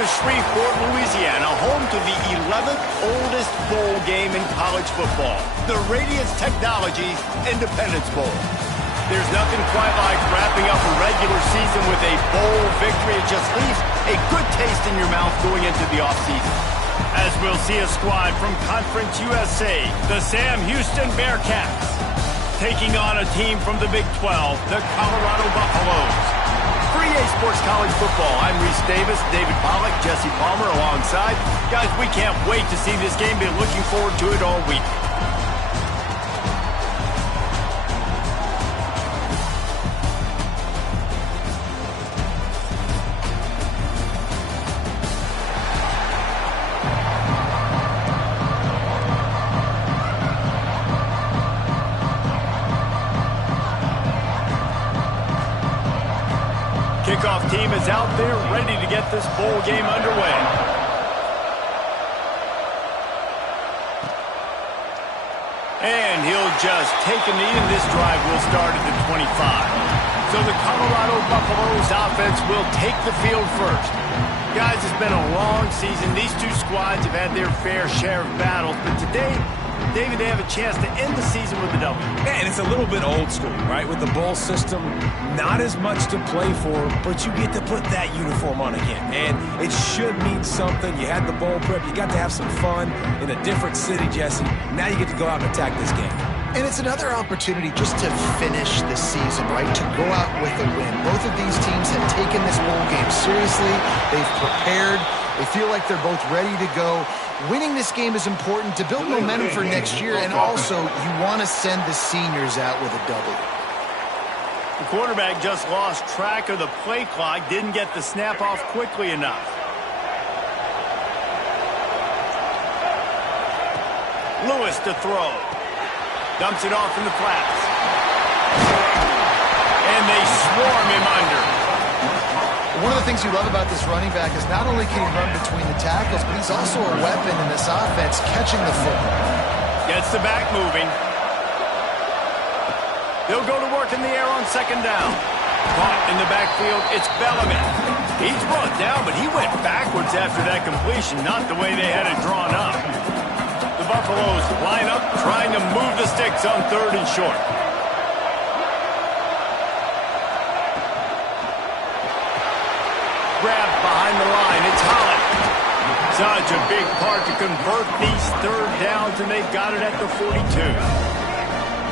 to Shreveport, Louisiana, home to the 11th oldest bowl game in college football, the Radiance Technologies Independence Bowl. There's nothing quite like wrapping up a regular season with a bowl victory. It just leaves a good taste in your mouth going into the offseason. As we'll see a squad from Conference USA, the Sam Houston Bearcats, taking on a team from the Big 12, the Colorado Buffaloes. For EA Sports College Football, I'm Reese Davis, David Pollack, Jesse Palmer alongside. Guys, we can't wait to see this game. Been looking forward to it all week. Kickoff team is out there ready to get this bowl game underway. And he'll just take a knee, and this drive will start at the 25. So the Colorado Buffaloes offense will take the field first. Guys, it's been a long season. These two squads have had their fair share of battles, but today, David, they have a chance to end the season with a W. Yeah, and it's a little bit old school, right? With the bowl system, not as much to play for, but you get to put that uniform on again. And it should mean something. You had the bowl prep. You got to have some fun in a different city, Jesse. Now you get to go out and attack this game. And it's another opportunity just to finish the season, right? To go out with a win. Both of these teams have taken this bowl game seriously. They've prepared. They feel like they're both ready to go. Winning this game is important to build momentum for next year, and also you want to send the seniors out with a W. The quarterback just lost track of the play clock, didn't get the snap off quickly enough. Lewis to throw. Dumps it off in the flats. And they swarm him under. One of the things you love about this running back is not only can he run between the tackles, but he's also a weapon in this offense catching the football. Gets the back moving. They'll go to work in the air on second down. Caught in the backfield, it's Bellamy. He's brought down, but he went backwards after that completion, not the way they had it drawn up. The Buffaloes line up, trying to move the sticks on 3rd and short. Grab behind the line, it's Holland. Such a big part to convert these 3rd downs, and they've got it at the 42.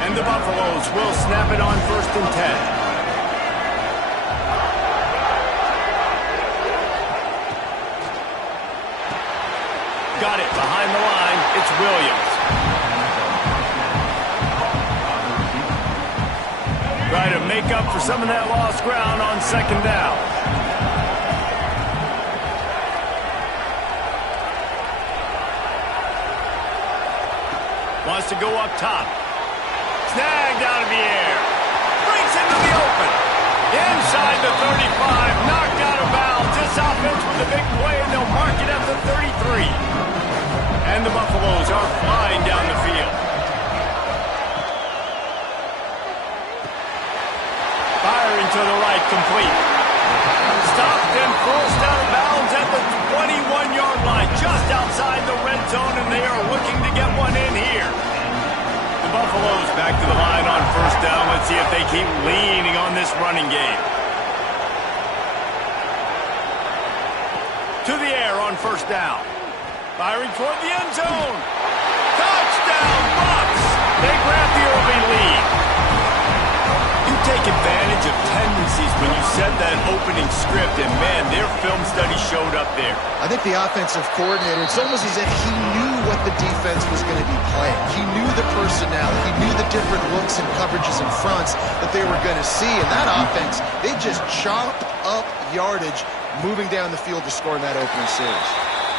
And the Buffaloes will snap it on 1st and 10. Got it behind the line. It's Williams. Try to make up for some of that lost ground on 2nd down. Wants to go up top. Snagged out of the air. Breaks into the open. Inside the 35. Knocked out of bounds. This offense with a big play, and they'll mark it at the 33. And the Buffaloes are flying down the field. Firing to the right, complete. Stopped and forced out of bounds at the 21-yard line, just outside the red zone, and they are looking to get one in here. The Buffaloes back to the line on 1st down. Let's see if they keep leaning on this running game. To the air on 1st down. Firing toward the end zone. Touchdown, Bucks! They grab the early lead. You take advantage of tendencies when you set that opening script, and man, their film study showed up there. I think the offensive coordinator, it's almost as if he knew what the defense was going to be playing. He knew the personnel. He knew the different looks and coverages and fronts that they were going to see. And that offense, they just chop up yardage moving down the field to score in that opening series.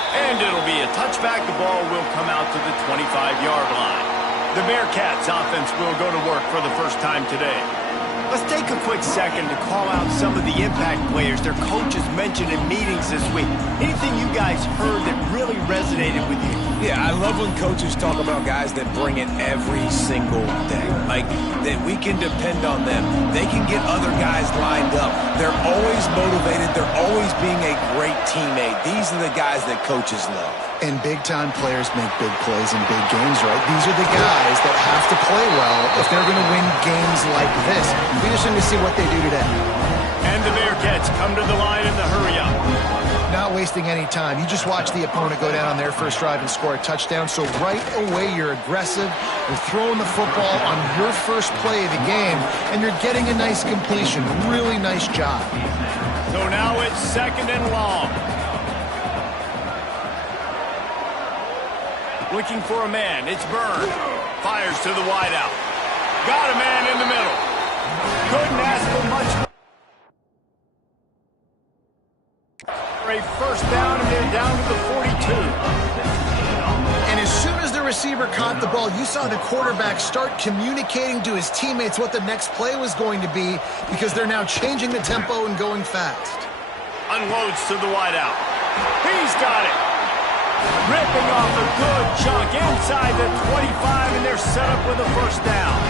And it'll be a touchback. The ball will come out to the 25-yard line. The Bearcats offense will go to work for the first time today. Let's take a quick second to call out some of the impact players their coaches mentioned in meetings this week. Anything you guys heard that really resonated with you? Yeah, I love when coaches talk about guys that bring it every single day. Like, that we can depend on them. They can get other guys lined up. They're always motivated. They're always being a great teammate. These are the guys that coaches love. And big-time players make big plays in big games, right? These are the guys that have to play well if they're going to win games like this. We just need to see what they do today. And the Bearcats come to the line in the hurry-up. Not wasting any time. You just watch the opponent go down on their first drive and score a touchdown. So right away, you're aggressive. You're throwing the football on your first play of the game, and you're getting a nice completion. Really nice job. So now it's 2nd and long. Looking for a man. It's Byrne. Fires to the wideout. Got a man in the middle. Couldn't ask for much more. A first down, and they're down to the 42. And as soon as the receiver caught the ball, you saw the quarterback start communicating to his teammates what the next play was going to be, because they're now changing the tempo and going fast. Unloads to the wideout. He's got it. Ripping off a good chunk inside the 25, and they're set up with a first down.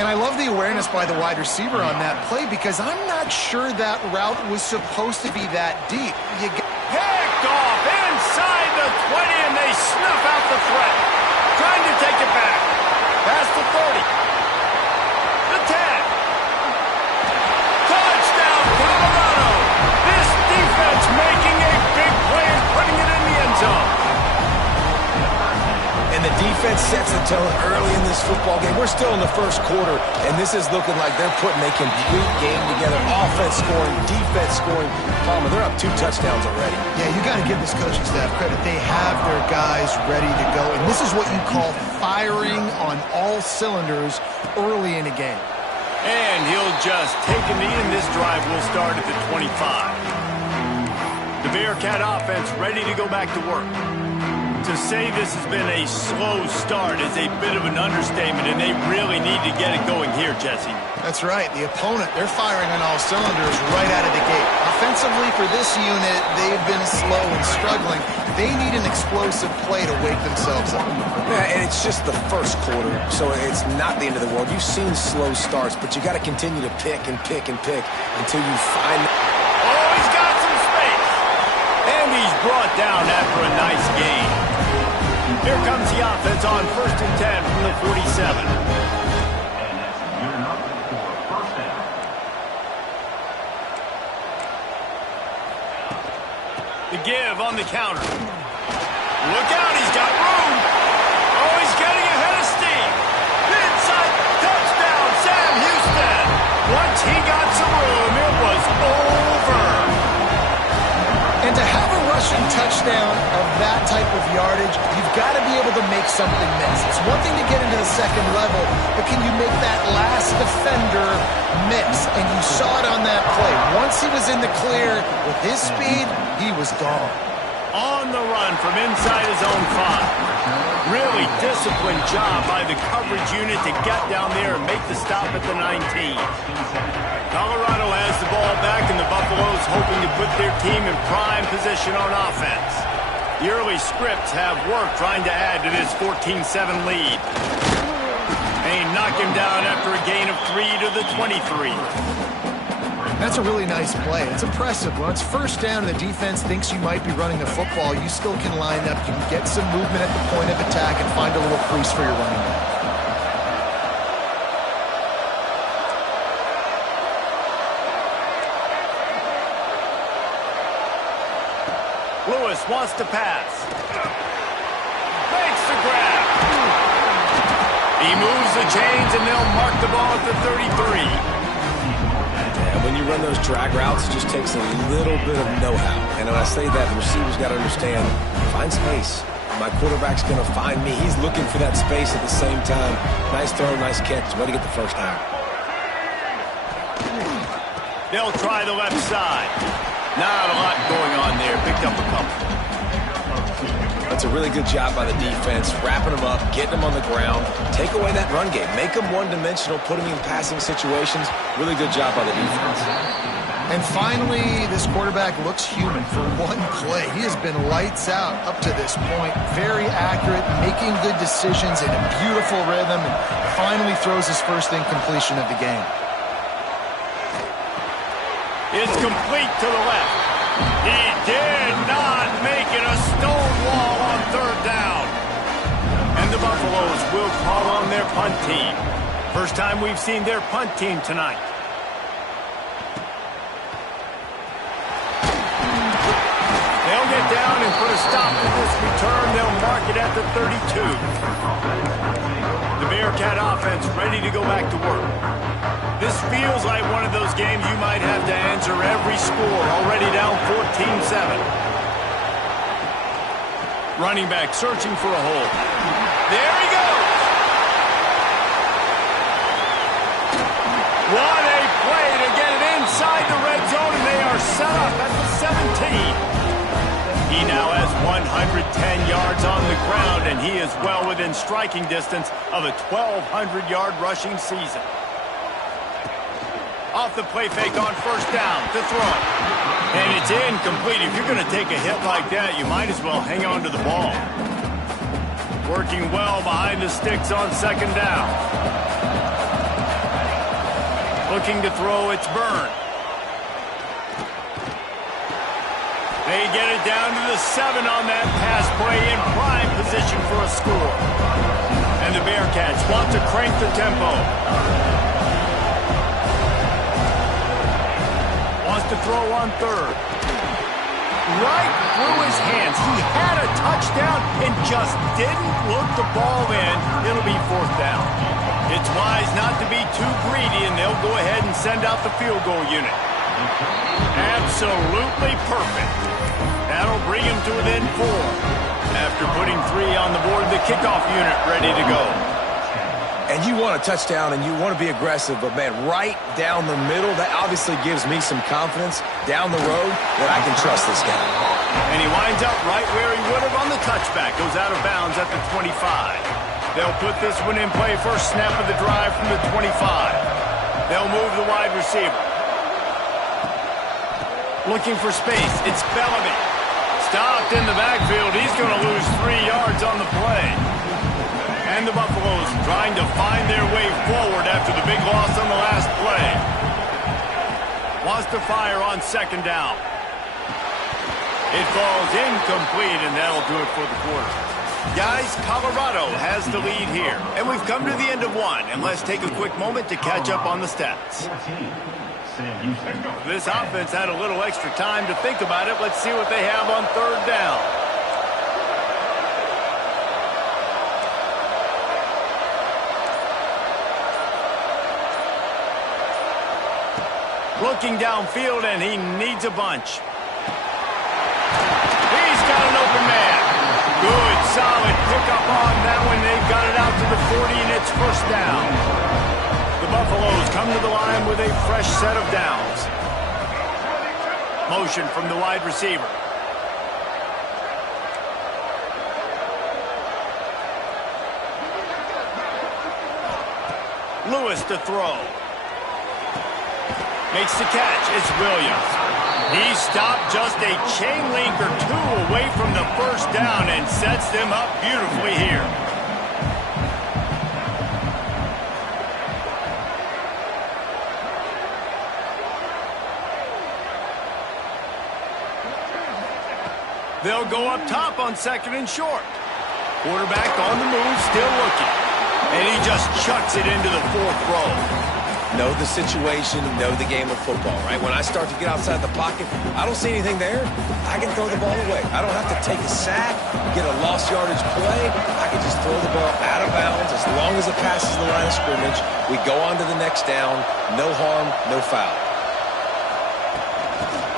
And I love the awareness by the wide receiver on that play, because I'm not sure that route was supposed to be that deep. Picked off inside the 20, and they snuff out the threat. Trying to take it back. Past the 30. The 10. Touchdown, Colorado. This defense making a big play and putting it in the end zone. And the defense sets the tone early in this football game. We're still in the first quarter, and this is looking like they're putting a complete game together. Offense scoring, defense scoring. Palmer, they're up 2 touchdowns already. Yeah, you got to give this coaching staff credit. They have their guys ready to go, and this is what you call firing on all cylinders early in a game. And he'll just take a knee, and this drive will start at the 25. The Bearcat offense ready to go back to work. To say this has been a slow start is a bit of an understatement, and they really need to get it going here, Jesse. That's right. The opponent, they're firing on all cylinders right out of the gate. Offensively, for this unit, they've been slow and struggling. They need an explosive play to wake themselves up. Yeah, and it's just the first quarter, so it's not the end of the world. You've seen slow starts, but you got to continue to pick and pick and pick until you find... Oh, he's got some space. And he's brought down after a nice gain. Here comes the offense on 1st and 10 from the 47. The give on the counter. Look out, he's got room. Oh, he's getting ahead of steam. Inside, touchdown, Sam Houston. Once he got some room, it was over. And to have a rushing touchdown of that type of yardage, you've got to be able to make something miss. It's one thing to get into the second level, but can you make that last defender miss? And you saw it on that play. Once he was in the clear with his speed, he was gone. On the run from inside his own 5. Really disciplined job by the coverage unit to get down there and make the stop at the 19. Colorado has the ball back, and the Buffaloes hoping to put their team in prime position on offense. The early scripts have worked trying to add to this 14-7 lead. They knock him down after a gain of 3 to the 23. That's a really nice play. It's impressive. When it's first down and the defense thinks you might be running the football, you still can line up. You can get some movement at the point of attack and find a little crease for your running back. Lewis wants to pass. Makes the grab. He moves the chains, and they'll mark the ball at the 33. And when you run those drag routes, it just takes a little bit of know-how. And when I say that, the receiver's got to understand, find space. My quarterback's going to find me. He's looking for that space at the same time. Nice throw, nice catch. Way to get the first down. They'll try the left side. Not a lot going on there. Picked up a couple. That's a really good job by the defense, wrapping them up, getting them on the ground, take away that run game, make them one-dimensional, put them in passing situations. Really good job by the defense. And finally, this quarterback looks human for one play. He has been lights out up to this point. Very accurate, making good decisions in a beautiful rhythm, and finally throws his first incompletion of the game. It's complete to the left. He did not make it a stone wall on third down. And the Buffaloes will call on their punt team. First time we've seen their punt team tonight. They'll get down and put a stop to this return. They'll mark it at the 32. The Bearcat offense ready to go back to work. This feels like one of those games you might have to answer every score. Already down 14-7. Running back searching for a hole. There he goes. What a play to get it inside the red zone, and they are set up at the 17. He now has 110 yards on the ground, and he is well within striking distance of a 1,200-yard rushing season. Off the play fake on first down to throw. And it's incomplete. If you're going to take a hit like that, you might as well hang on to the ball. Working well behind the sticks on second down. Looking to throw, it's Byrne. They get it down to the 7 on that pass play, in prime position for a score. And the Bearcats want to crank the tempo. Wants to throw on third. Right through his hands. He had a touchdown and just didn't look the ball in. It'll be fourth down. It's wise not to be too greedy, and they'll go ahead and send out the field goal unit. Absolutely perfect. That'll bring him to within 4. After putting 3 on the board, the kickoff unit ready to go. And you want a touchdown, and you want to be aggressive, but, man, right down the middle, that obviously gives me some confidence down the road that I can trust this guy. And he winds up right where he would have on the touchback. Goes out of bounds at the 25. They'll put this one in play. First snap of the drive from the 25. They'll move the wide receiver. Looking for space. It's Bellamy. Stopped in the backfield. He's going to lose 3 yards on the play. And the Buffaloes trying to find their way forward after the big loss on the last play. Wants to fire on second down. It falls incomplete, and that'll do it for the quarter. Guys, Colorado has the lead here, and we've come to the end of one. And let's take a quick moment to catch up on the stats. This offense had a little extra time to think about it. Let's see what they have on third down. Looking downfield, and he needs a bunch. He's got an open man. Good, solid pickup on that one. They've got it out to the 40, and it's first down. The Buffaloes come to the line with a fresh set of downs. Motion from the wide receiver. Lewis to throw. Makes the catch. It's Williams. He stopped just a chain link or 2 away from the first down and sets them up beautifully here. They'll go up top on second and short. Quarterback on the move, still looking. And he just chucks it into the 4th row. Know the situation, know the game of football, right? When I start to get outside the pocket, I don't see anything there, I can throw the ball away. I don't have to take a sack, get a lost yardage play. I can just throw the ball out of bounds. As long as it passes the line of scrimmage, we go on to the next down. No harm, no foul.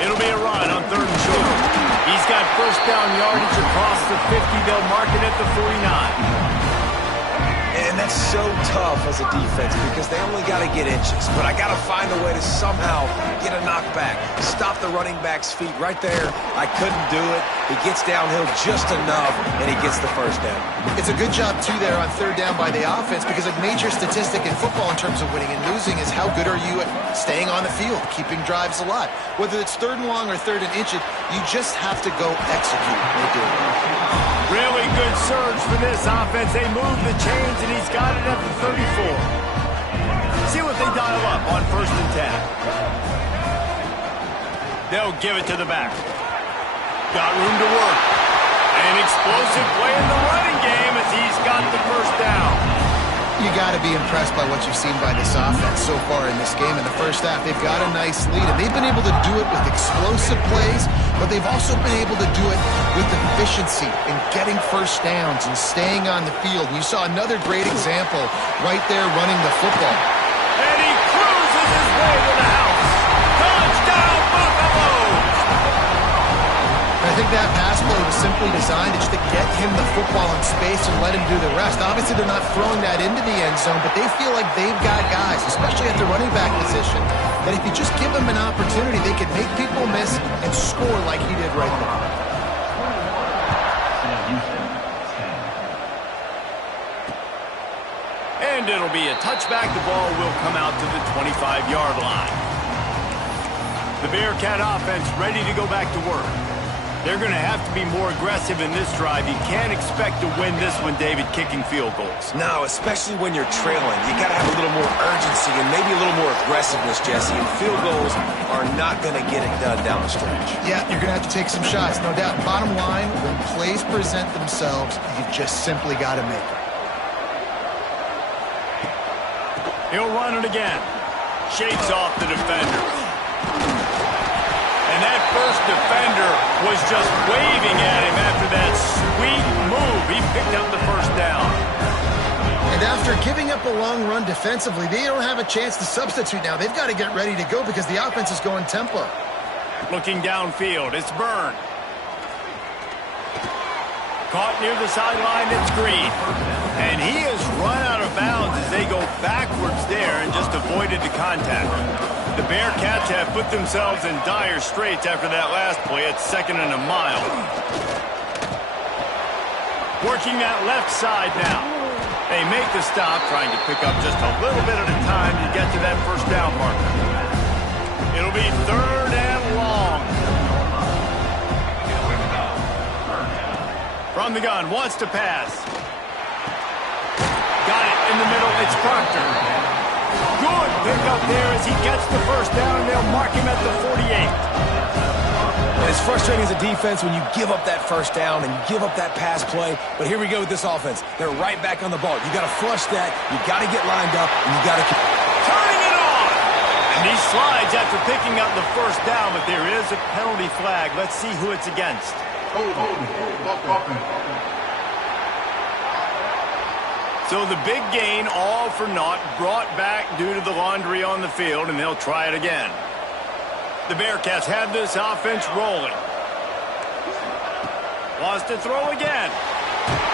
It'll be a run on third and short. He's got first down yardage across the 50. They'll mark it at the 49. And And that's so tough as a defense because they only got to get inches. But I got to find a way to somehow get a knockback, stop the running back's feet right there. I couldn't do it. He gets downhill just enough, and he gets the first down. It's a good job, too, there on third down by the offense because a major statistic in football in terms of winning and losing is how good are you at staying on the field, keeping drives alive. Whether it's third and long or third and inches, you just have to go execute. They do. Really good surge for this offense. They move the chains, and he's got it at the 34. See what they dial up on 1st and 10. They'll give it to the back. Got room to work. An explosive play in the running game as he's got the first down. You got to be impressed by what you've seen by this offense so far in this game. In the first half, they've got a nice lead, and they've been able to do it with explosive plays, but they've also been able to do it with efficiency and getting first downs and staying on the field. And you saw another great example right there running the football. And he cruises his way to the house. Touchdown, Buffalo! I think that pass play was simply designed just to get him the football in space and let him do the rest. Obviously, they're not throwing that into the end zone, but they feel like they've got guys, especially at the running back position, that if you just give them an opportunity, they can make people miss and score like he did right there. And it'll be a touchback. The ball will come out to the 25-yard line. The Bearcat offense ready to go back to work. They're going to have to be more aggressive in this drive. You can't expect to win this one, David, kicking field goals. No, especially when you're trailing. You got to have a little more urgency and maybe a little more aggressiveness, Jesse. And field goals are not going to get it done down the stretch. Yeah, you're going to have to take some shots, no doubt. Bottom line, when plays present themselves, you've just simply got to make them. He'll run it again. Shakes off the defender. And that first defender was just waving at him after that sweet move. He picked up the first down. And after giving up a long run defensively, they don't have a chance to substitute now. They've got to get ready to go because the offense is going tempo. Looking downfield, it's Byrne. Caught near the sideline, it's Green. And he has run out of bounds as they go backwards there and just avoided the contact. The Bearcats have put themselves in dire straits after that last play at 2nd and a mile. Working that left side now. They make the stop, trying to pick up just a little bit at a time to get to that first down marker. It'll be 3rd and long. From the gun, wants to pass. Got it in the middle, it's Proctor. Good pickup there as he gets the first down, and they'll mark him at the 48. And it's frustrating as a defense when you give up that first down and you give up that pass play. But here we go with this offense. They're right back on the ball. You got to flush that. You got to get lined up, and you got to keep turning it on. And he slides after picking up the first down, but there is a penalty flag. Let's see who it's against. So the big gain, all for naught, brought back due to the laundry on the field, and they'll try it again. The Bearcats have this offense rolling. Wants to throw again.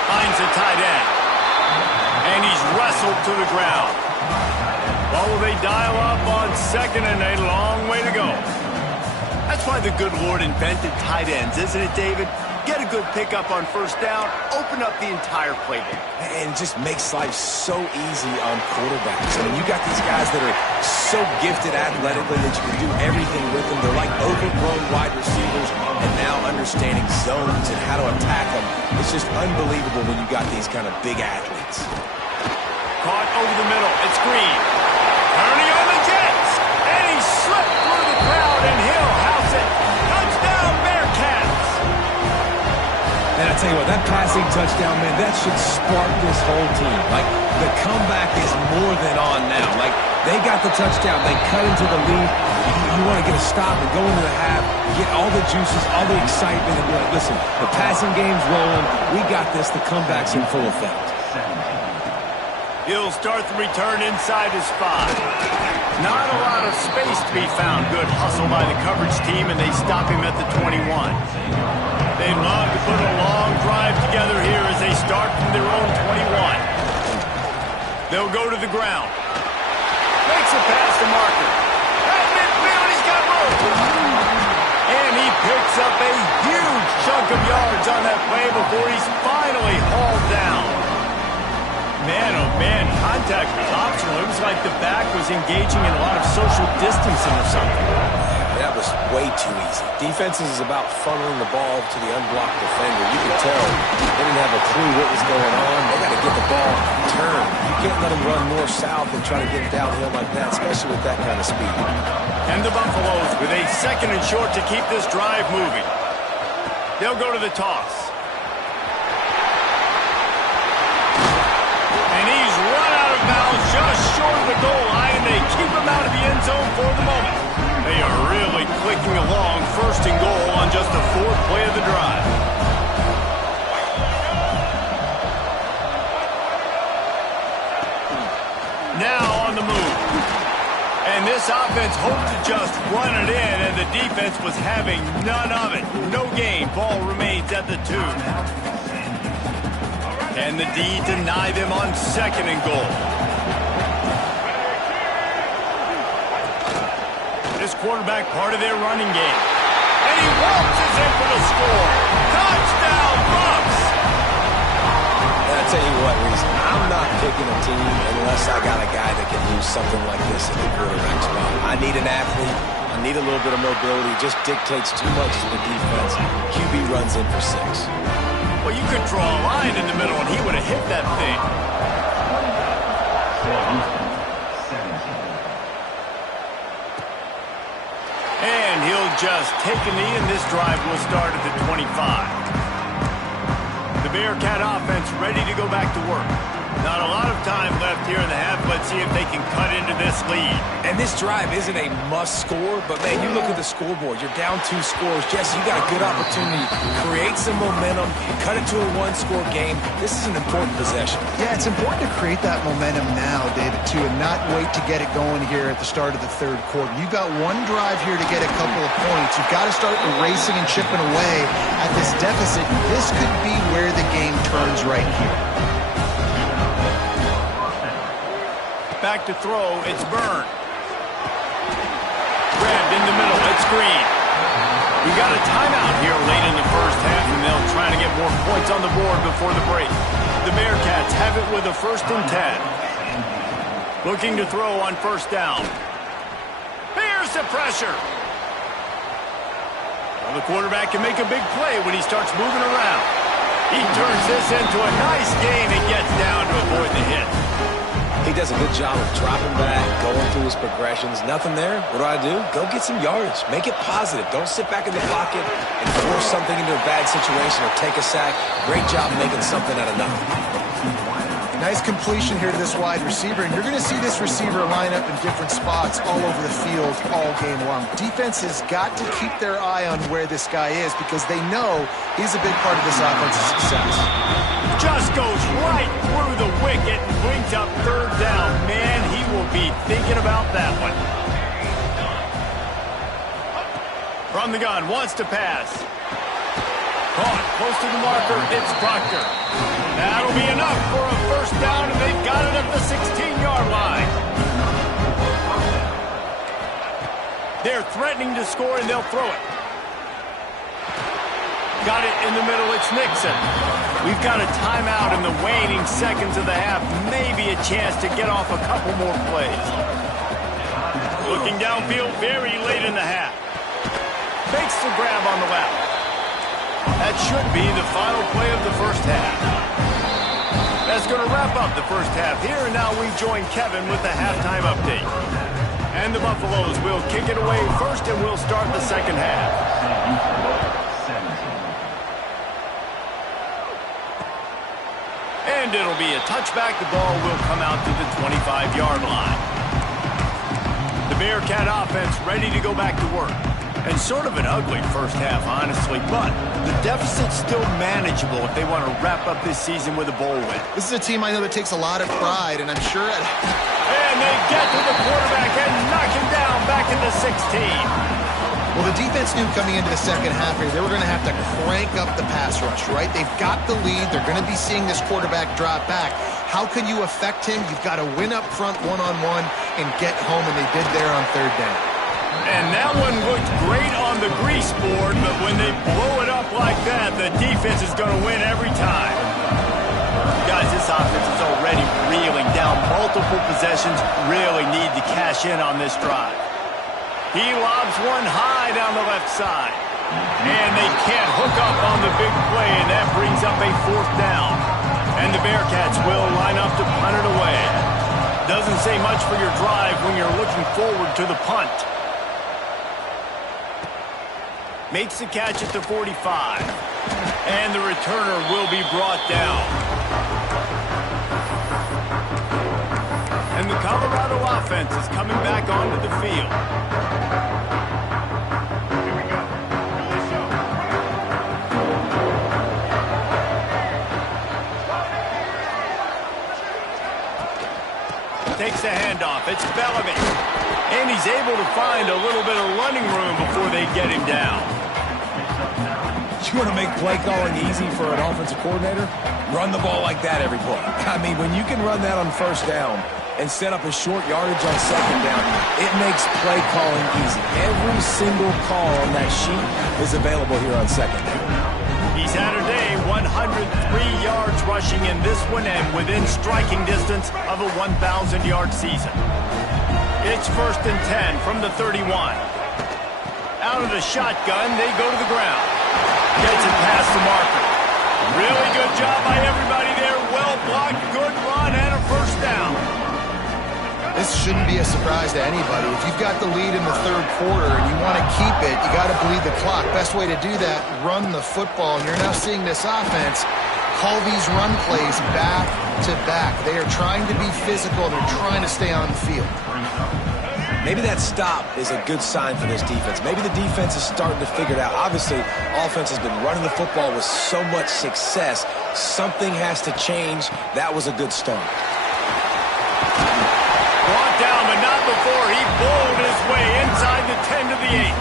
Finds a tight end. And he's wrestled to the ground. Well, will they dial up on 2nd and a long way to go? That's why the good Lord invented tight ends, isn't it, David? Get a good pickup on first down, open up the entire playbook. And it just makes life so easy on quarterbacks. I mean, you got these guys that are so gifted athletically that you can do everything with them. They're like overgrown wide receivers, and now understanding zones and how to attack them. It's just unbelievable when you got these kind of big athletes. Caught over the middle. It's Green. Turning on the Jets. And he slipped through the crowd, and he'll house it. Touchdown, Bearcats. And I tell you what, that passing touchdown, man, that should spark this whole team. Like, the comeback is more than on now. Like, they got the touchdown. They cut into the lead. You want to get a stop and go into the half, get all the juices, all the excitement, and be like, listen, the passing game's rolling. We got this. The comeback's in full effect. He'll start the return inside his 5. Not a lot of space to be found. Good hustle by the coverage team, and they stop him at the 21. They'd love to put a long drive together here as they start from their own 21. They'll go to the ground. Makes a pass to Marker. At midfield, he's got room. And he picks up a huge chunk of yards on that play before he's finally hauled down. Man, oh man, contact was optional. It was like the back was engaging in a lot of social distancing or something. That was way too easy. Defenses is about funneling the ball to the unblocked defender. You could tell they didn't have a clue what was going on. They got to get the ball turned. You can't let them run north-south and try to get downhill like that, especially with that kind of speed. And the Buffaloes with a 2nd and short to keep this drive moving. They'll go to the toss. And he's run out of bounds just short of the goal line, and they keep him out of the end zone for the moment. They are really clicking along, 1st and goal on just the 4th play of the drive. Now on the move. And this offense hoped to just run it in, and the defense was having none of it. No gain. Ball remains at the 2. And the D deny them on 2nd and goal. This quarterback part of their running game. And he waltzes in for the score. Touchdown, Bucks! And I tell you what, Reese, I'm not picking a team unless I got a guy that can do something like this in the quarterback spot. I need an athlete. I need a little bit of mobility. It just dictates too much to the defense. QB runs in for 6. Well, you could draw a line in the middle, and he would have hit that thing. And he'll just take a knee, and this drive will start at the 25. The Bearcat offense ready to go back to work. Not a lot of time left here in the half. Let's see if they can cut into this lead. And this drive isn't a must score, but man, you look at the scoreboard. You're down 2 scores. Jesse, you got a good opportunity. Create some momentum. Cut it to a 1-score game. This is an important possession. Yeah, it's important to create that momentum now, David, too, and not wait to get it going here at the start of the 3rd quarter. You've got 1 drive here to get a couple of points. You've got to start erasing and chipping away at this deficit. This could be where the game turns right here. Back to throw, it's Byrne. Grabbed in the middle, it's Green. We got a timeout here late in the 1st half, and they'll try to get more points on the board before the break. The Bearcats have it with a 1st and 10. Looking to throw on 1st down. Here's the pressure. Well, the quarterback can make a big play when he starts moving around. He turns this into a nice gain and gets down to avoid the hit. He does a good job of dropping back, going through his progressions. Nothing there. What do? Go get some yardage. Make it positive. Don't sit back in the pocket and force something into a bad situation or take a sack. Great job making something out of nothing. Nice completion here to this wide receiver, and you're going to see this receiver line up in different spots all over the field all game long. Defense has got to keep their eye on where this guy is because they know he's a big part of this offense's success. Just goes right through the wicket and brings up 3rd down. Man, he will be thinking about that one. From the gun, wants to pass. Caught close to the marker, it's Proctor. That'll be enough for a 1st down, and they've got it at the 16-yard line. They're threatening to score, and they'll throw it. Got it in the middle, it's Nixon. We've got a timeout in the waning seconds of the half. Maybe a chance to get off a couple more plays. Looking downfield very late in the half. Makes the grab on the left. That should be the final play of the 1st half. That's going to wrap up the 1st half here, and now we join Kevin with the halftime update. And the Buffaloes will kick it away first, and we'll start the 2nd half. And it'll be a touchback. The ball will come out to the 25-yard line. The Bearcat offense ready to go back to work. And sort of an ugly 1st half, honestly, but the deficit's still manageable if they want to wrap up this season with a bowl win. This is a team I know that takes a lot of pride, and I'm sure... And they get to the quarterback and knock him down back at the 16. Well, the defense knew coming into the 2nd half here, they were going to have to crank up the pass rush, right? They've got the lead. They're going to be seeing this quarterback drop back. How can you affect him? You've got to win up front one-on-one and get home, and they did there on third down. And that one looked great on the grease board, but when they blow it up like that, the defense is going to win every time. Guys, this offense is already reeling down multiple possessions, really need to cash in on this drive. He lobs one high down the left side. And they can't hook up on the big play, and that brings up a fourth down. And the Bearcats will line up to punt it away. Doesn't say much for your drive when you're looking forward to the punt. Makes the catch at the 45. And the returner will be brought down. And the Colorado offense is coming back onto the field. Takes the handoff. It's Bellamy. And he's able to find a little bit of running room before they get him down. You want to make play calling easy for an offensive coordinator? Run the ball like that every play. I mean, when you can run that on first down and set up a short yardage on second down, it makes play calling easy. Every single call on that sheet is available here on second down. He's had a day, 103 yards rushing in this one and within striking distance of a 1,000-yard season. It's 1st and 10 from the 31. Out of the shotgun, they go to the ground. Gets it past the marker. Really good job by everybody there. Well blocked, good run, and a first down. This shouldn't be a surprise to anybody. If you've got the lead in the third quarter and you want to keep it, you got to bleed the clock. Best way to do that, run the football. And you're now seeing this offense call these run plays back to back. They are trying to be physical. They're trying to stay on the field. Maybe that stop is a good sign for this defense. Maybe the defense is starting to figure it out. Obviously, offense has been running the football with so much success. Something has to change. That was a good start. Brought down, but not before he bowled his way inside the 10 to the 8.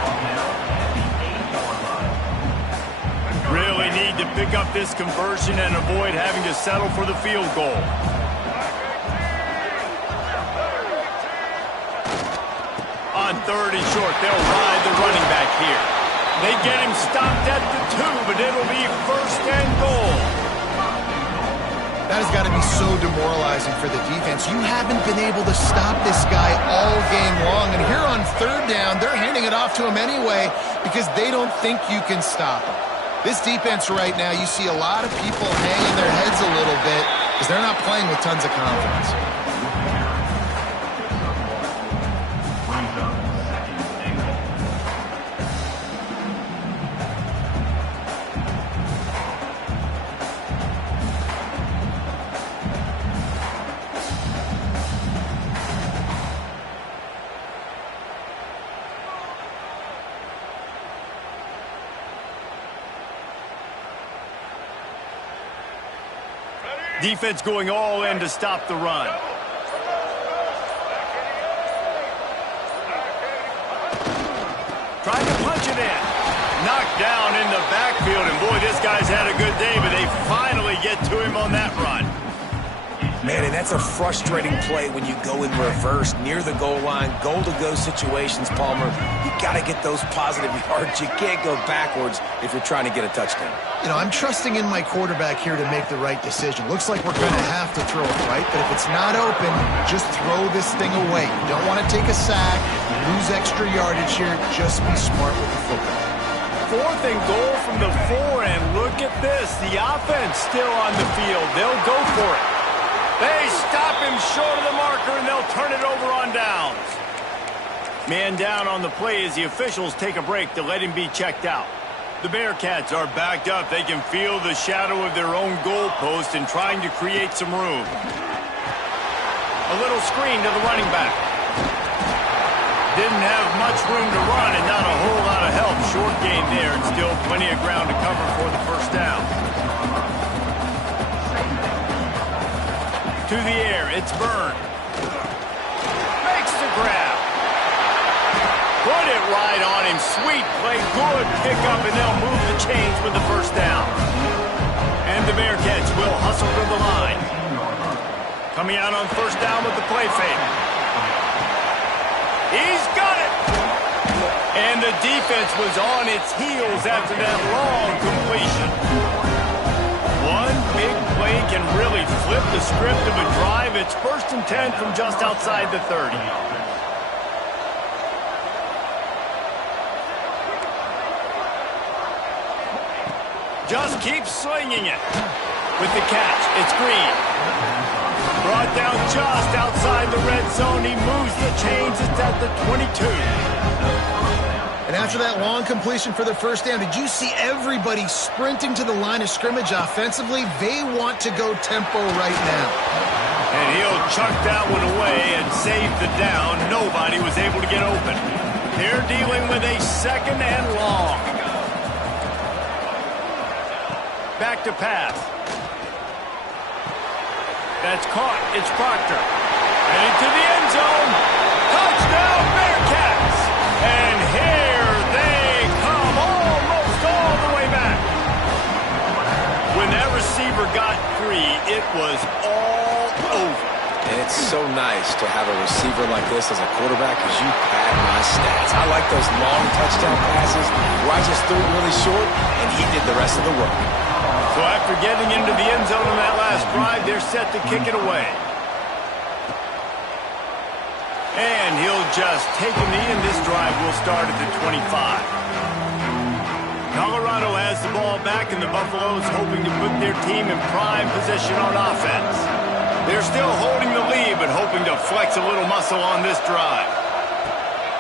Really need to pick up this conversion and avoid having to settle for the field goal. On 3rd and short, they'll ride the running back here. They get him stopped at the 2, but it'll be 1st and goal. That has got to be so demoralizing for the defense. You haven't been able to stop this guy all game long. And here on 3rd down, they're handing it off to him anyway because they don't think you can stop him. This defense right now, you see a lot of people hanging their heads a little bit because they're not playing with tons of confidence. Defense going all in to stop the run. Trying to punch it in. Knocked down in the backfield, and boy, this guy's had a good day, but they finally get to him on that run. Man, and that's a frustrating play when you go in reverse near the goal line, goal-to-go situations, Palmer. You got to get those positive yards. You can't go backwards if you're trying to get a touchdown. You know, I'm trusting in my quarterback here to make the right decision. Looks like we're going to have to throw it, right? But if it's not open, just throw this thing away. You don't want to take a sack, lose extra yardage here. Just be smart with the football. 4th and goal from the 4, and look at this. The offense still on the field. They'll go for it. They stop him short of the marker, and they'll turn it over on downs. Man down on the play as the officials take a break to let him be checked out. The Bearcats are backed up. They can feel the shadow of their own goalpost and trying to create some room. A little screen to the running back. Didn't have much room to run and not a whole lot of help. Short gain there and still plenty of ground to cover for the first down. To the air, it's Byrne. Makes the grab. Put it right on him. Sweet play, good pickup, and they'll move the chains with the first down. And the Bearcats will hustle to the line. Coming out on first down with the play fake. He's got it! And the defense was on its heels after that long completion. One big play can really flip the script of a drive. It's 1st and 10 from just outside the 30. Just keeps slinging it. With the catch, it's Green. Brought down just outside the red zone. He moves the chains. It's at the 22. And after that long completion for the first down, did you see everybody sprinting to the line of scrimmage offensively? They want to go tempo right now. And he'll chuck that one away and save the down. Nobody was able to get open. They're dealing with a 2nd and long. Back to pass. That's caught. It's Proctor. Heading to the end zone. Touchdown, Bearcats! And here they come, almost all the way back. When that receiver got free, it was all over. And it's so nice to have a receiver like this as a quarterback because you pad my stats. I like those long touchdown passes where I just threw it really short and he did the rest of the work. So after getting into the end zone on that last drive, they're set to kick it away. And he'll just take a knee, and this drive will start at the 25. Colorado has the ball back, and the Buffaloes hoping to put their team in prime position on offense. They're still holding the lead, but hoping to flex a little muscle on this drive.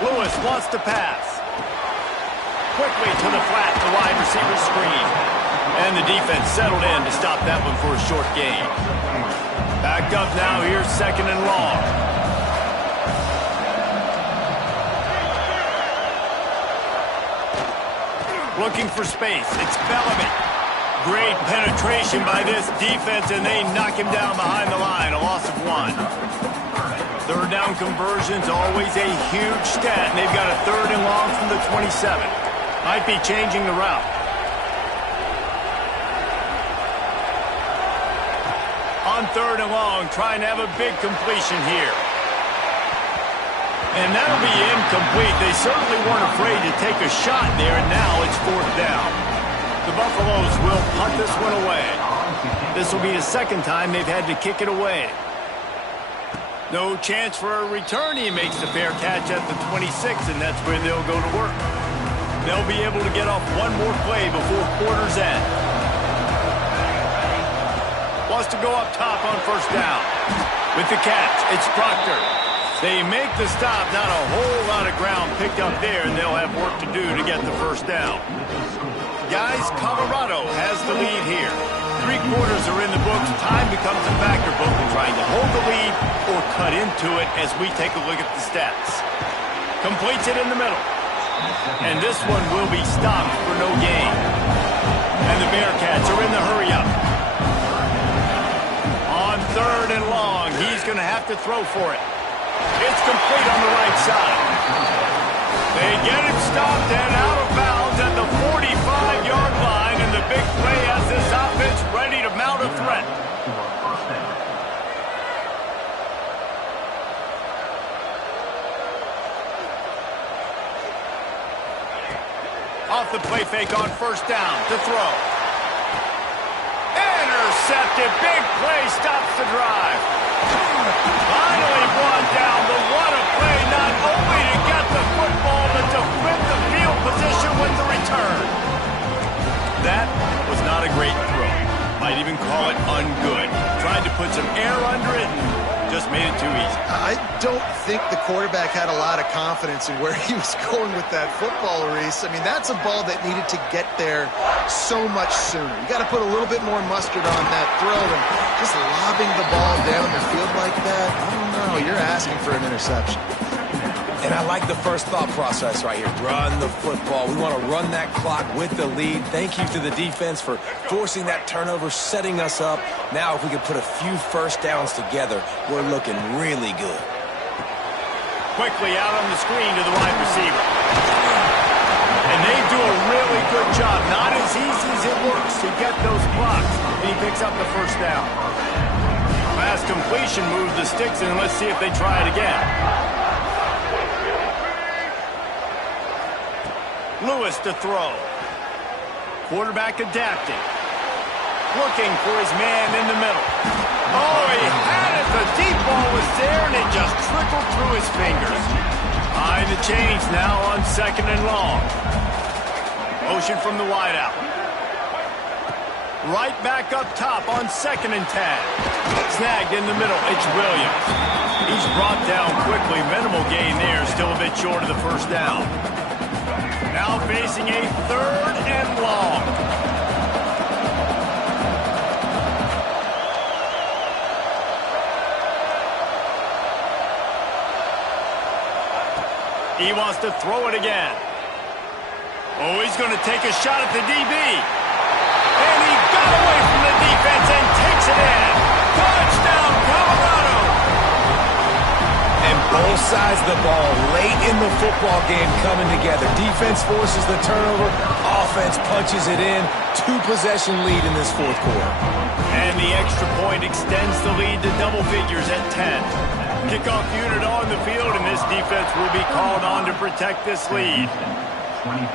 Lewis wants to pass. Quickly to the flat, the wide receiver screen. And the defense settled in to stop that one for a short gain. Backed up now, here's 2nd and long. Looking for space, it's Bellamy. Great penetration by this defense, and they knock him down behind the line, a loss of 1. 3rd down conversion's always a huge stat, and they've got a 3rd and long from the 27. Might be changing the route. On 3rd and long, trying to have a big completion here. And that'll be incomplete. They certainly weren't afraid to take a shot there, and now it's 4th down. The Buffaloes will punt this one away. This will be the 2nd time they've had to kick it away. No chance for a return. He makes the fair catch at the 26, and that's where they'll go to work. They'll be able to get off one more play before quarter's end. Wants to go up top on 1st down. With the catch, it's Proctor. They make the stop. Not a whole lot of ground picked up there, and they'll have work to do to get the 1st down. Guys, Colorado has the lead here. 3 quarters are in the books. Time becomes a factor, both in trying to hold the lead or cut into it as we take a look at the stats. Completes it in the middle. And this one will be stopped for no gain. And the Bearcats are in the hurry-up. On 3rd and long, he's going to have to throw for it. It's complete on the right side. They get it stopped and out of bounds at the 45-yard line, and the big play has this offense ready to mount a threat. Off the play fake on 1st down to throw. Intercepted. Big play stops the drive. Finally brought down, but what a play, not only to get the football, but to flip the field position with the return. That was not a great throw. Might even call it ungood. Tried to put some air under it and just made it too easy. I don't think the quarterback had a lot of confidence in where he was going with that football, Reese. I mean, that's a ball that needed to get there so much sooner. You got to put a little bit more mustard on that throw, and just lobbing the ball down the field like that, I don't know. You're asking for an interception. And I like the first thought process right here. Run the football. We want to run that clock with the lead. Thank you to the defense for forcing that turnover, setting us up. Now if we could put a few 1st downs together, we're looking really good. Quickly out on the screen to the wide receiver. And they do a really good job. Not as easy as it looks to get those blocks. And he picks up the 1st down. pass completion moves the sticks, and let's see if they try it again. Lewis to throw. Quarterback adapting. Looking for his man in the middle. Oh, he had it. The deep ball was there, and it just trickled through his fingers. Behind the chains now on 2nd and long. Motion from the wideout. Right back up top on 2nd and 10. Snagged in the middle. It's Williams. He's brought down quickly. Minimal gain there. Still a bit short of the first down. Now facing a 3rd and long. He wants to throw it again. Oh, he's going to take a shot at the DB. And he got away from the defense and takes it in. Touchdown, Colorado. And both sides of the ball late in the football game coming together. Defense forces the turnover. Offense punches it in. 2-possession lead in this 4th quarter. And the extra point extends the lead to double figures at 10. Kickoff unit on the field, and this defense will be called on to protect this lead. 25.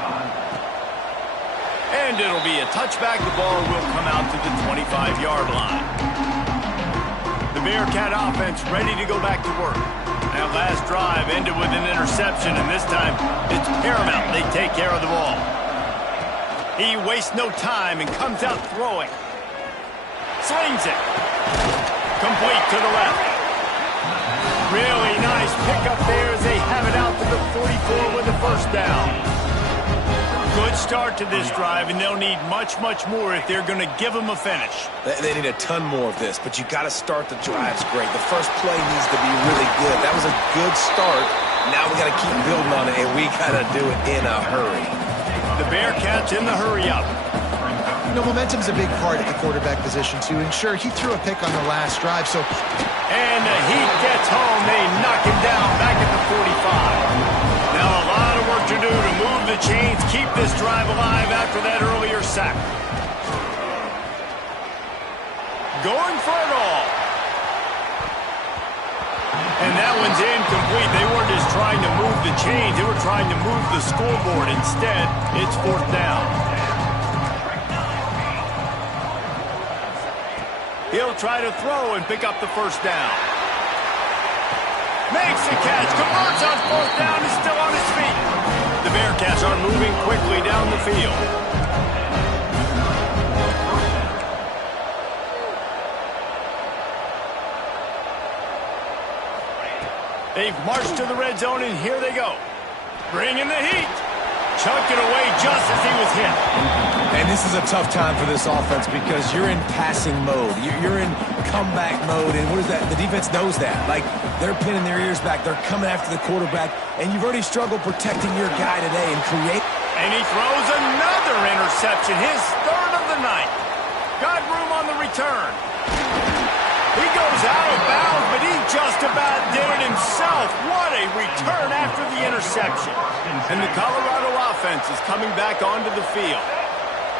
And it'll be a touchback. The ball will come out to the 25-yard line. The Bearcat offense ready to go back to work. That last drive ended with an interception, and this time it's paramount they take care of the ball. He wastes no time and comes out throwing. Slings it. Complete to the left. Really nice pickup there as they have it out to the 44 with the first down. Good start to this drive, and they'll need much, much more if they're going to give them a finish. They need a ton more of this, but you got to start the drives great. The first play needs to be really good. That was a good start. Now we got to keep building on it, and we got to do it in a hurry. The Bearcats in the hurry up. You know, momentum's a big part at the quarterback position, too. And sure, he threw a pick on the last drive, so... And the heat gets home. They knock him down back at the 45. Now a lot of work to do to move the chains, keep this drive alive after that earlier sack. Going for it all. And that one's incomplete. They weren't just trying to move the chains. They were trying to move the scoreboard. Instead, it's 4th down. He'll try to throw and pick up the first down. Makes the catch, converts on 4th down, is still on his feet. The Bearcats are moving quickly down the field. They've marched to the red zone, and here they go. Bringing the heat. Chucked it away just as he was hit. And this is a tough time for this offense because you're in passing mode. You're in comeback mode, and what is that? The defense knows that. Like, they're pinning their ears back. They're coming after the quarterback, and you've already struggled protecting your guy today and create. And he throws another interception, his 3rd of the night. Got room on the return. He goes out of bounds, but he just about did it himself. What a return after the interception. And the Colorado offense is coming back onto the field.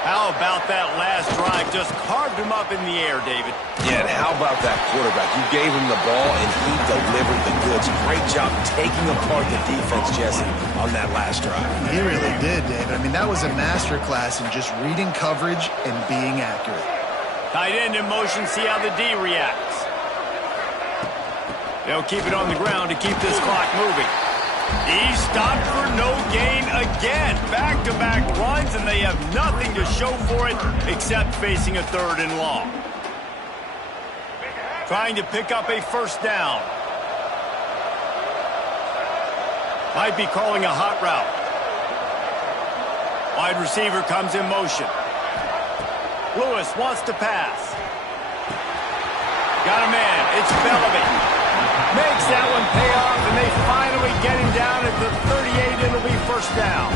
How about that last drive? Just carved him up in the air, David. Yeah, and how about that quarterback? You gave him the ball, and he delivered the goods. Great job taking apart the defense, Jesse, on that last drive. He really did, David. I mean, that was a masterclass in just reading coverage and being accurate. Tight end in motion, see how the D reacts. They'll keep it on the ground to keep this clock moving. He stopped for no gain again. Back-to-back runs, and they have nothing to show for it except facing a 3rd and long. Trying to pick up a first down. Might be calling a hot route. Wide receiver comes in motion. Lewis wants to pass. Got a man. It's Bellamy. Makes that one pay off, and they finally get him down at the 38. It'll be first down.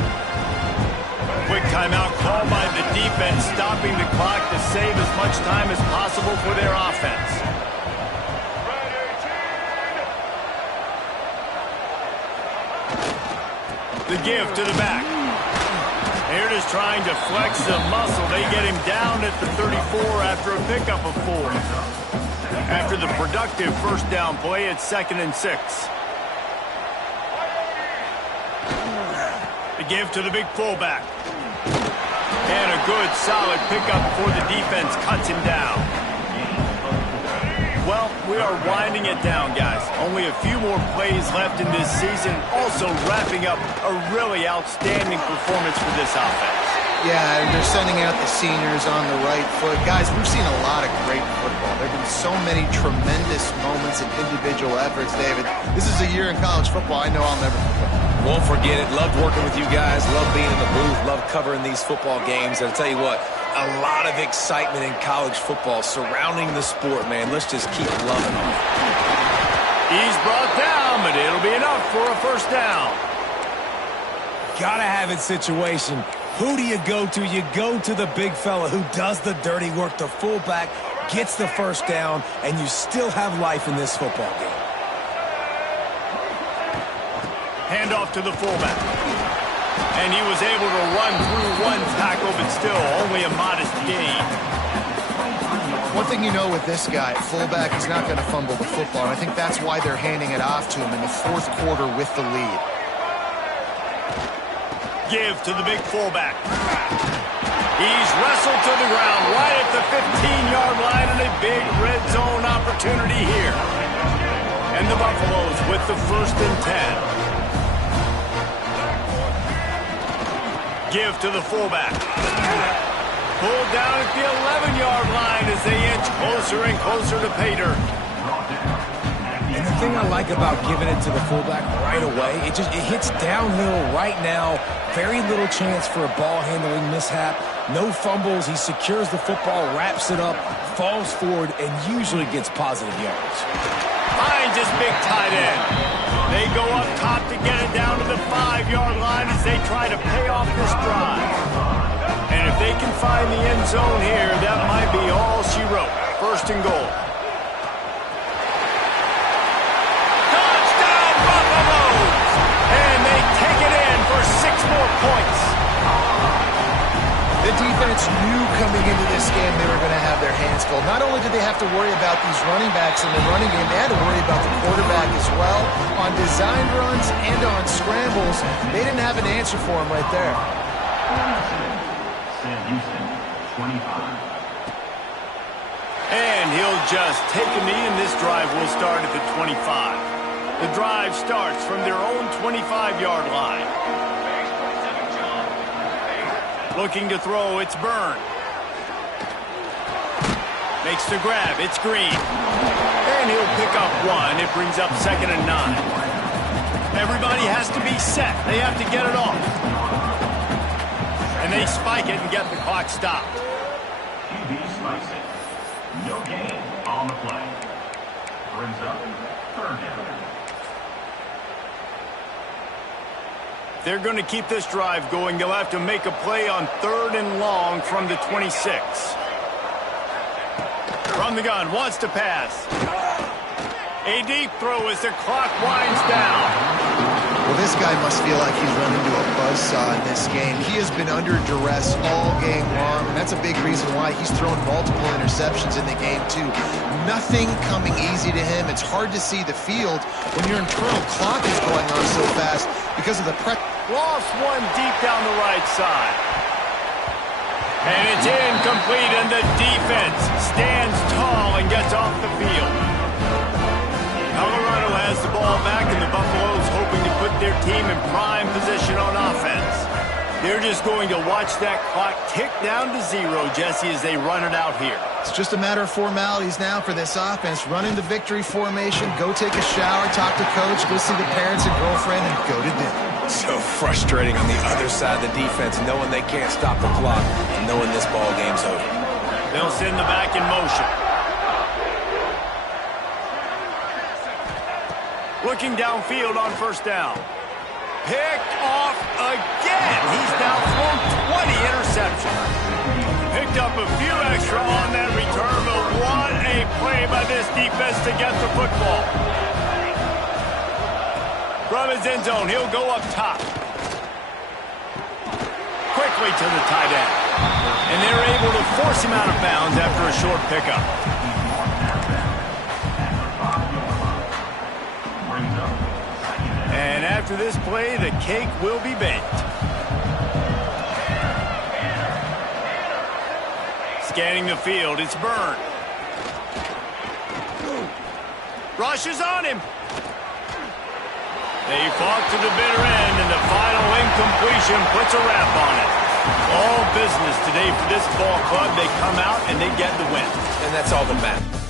Quick timeout called by the defense, stopping the clock to save as much time as possible for their offense. The give to the back. Here it is trying to flex the muscle. They get him down at the 34 after a pickup of 4. After the productive first down play, it's 2nd and 6. The give to the big fullback. And a good, solid pickup before the defense cuts him down. Well, we are winding it down, guys. Only a few more plays left in this season. Also wrapping up a really outstanding performance for this offense. Yeah, and they're sending out the seniors on the right foot. Guys, we've seen a lot of great football. There have been so many tremendous moments and individual efforts, David. This is a year in college football I know I'll never forget. Won't forget it. Loved working with you guys. Loved being in the booth. Loved covering these football games. And I'll tell you what, a lot of excitement in college football surrounding the sport, man. Let's just keep loving them. He's brought down, but it'll be enough for a first down. Gotta have it situation. Who do you go to? You go to the big fella who does the dirty work. The fullback gets the first down, and you still have life in this football game. Handoff to the fullback. And he was able to run through one tackle, but still only a modest gain. One thing you know with this guy, fullback, he's not going to fumble the football. And I think that's why they're handing it off to him in the 4th quarter with the lead. Give to the big fullback. He's wrestled to the ground right at the 15-yard line, and a big red zone opportunity here. And the Buffaloes with the 1st and 10. Give to the fullback. Pulled down at the 11-yard line as they inch closer and closer to pay dirt. And the thing I like about giving it to the fullback right away, it hits downhill right now. Very little chance for a ball handling mishap. No fumbles. He secures the football, wraps it up, falls forward, and usually gets positive yards. Finds his big tight end. They go up top to get it down to the 5-yard line as they try to pay off this drive. And if they can find the end zone here, that might be all she wrote. 1st and goal. Touchdown, Buffaloes! And they take it in for 6 more points. The defense knew coming into this game they were going to have their hands full. Not only did they have to worry about these running backs in the running game, they had to worry about the quarterback as well. On design runs and on scrambles, they didn't have an answer for him right there. And he'll just take a knee, and this drive will start at the 25. The drive starts from their own 25-yard line. Looking to throw, it's Byrne. Makes the grab, it's Green. And he'll pick up 1. It brings up 2nd and 9. Everybody has to be set. They have to get it off. And they spike it and get the clock stopped. QB spikes it. No gain on the play. Brings up 3rd down. They're going to keep this drive going. They'll have to make a play on 3rd and long from the 26. From the gun, wants to pass. A deep throw as the clock winds down. Well, this guy must feel like he's run into a buzzsaw in this game. He has been under duress all game long, and that's a big reason why he's thrown multiple interceptions in the game, too. Nothing coming easy to him. It's hard to see the field when your internal clock is going on so fast because of the pressure. Lost 1 deep down the right side. And it's incomplete, and the defense stands tall and gets off the field. Colorado has the ball back, and the Buffaloes hoping to put their team in prime position on offense. They're just going to watch that clock tick down to 0, Jesse, as they run it out here. It's just a matter of formalities now for this offense. Run into victory formation, go take a shower, talk to coach, go see the parents and girlfriend, and go to dinner. So frustrating on the other side of the defense, knowing they can't stop the clock, and knowing this ball game's over. They'll send the back in motion. Looking downfield on 1st down. Picked off again. He's now thrown 20 interceptions. Picked up a few extra on that return, but what a play by this defense to get the football. From his end zone, he'll go up top. Quickly to the tight end. And they're able to force him out of bounds after a short pickup. After this play, the cake will be baked. Scanning the field, it's Byrne. Rushes on him. They fought to the bitter end, and the final incompletion puts a wrap on it. All business today for this ball club. They come out and they get the win. And that's all that matters.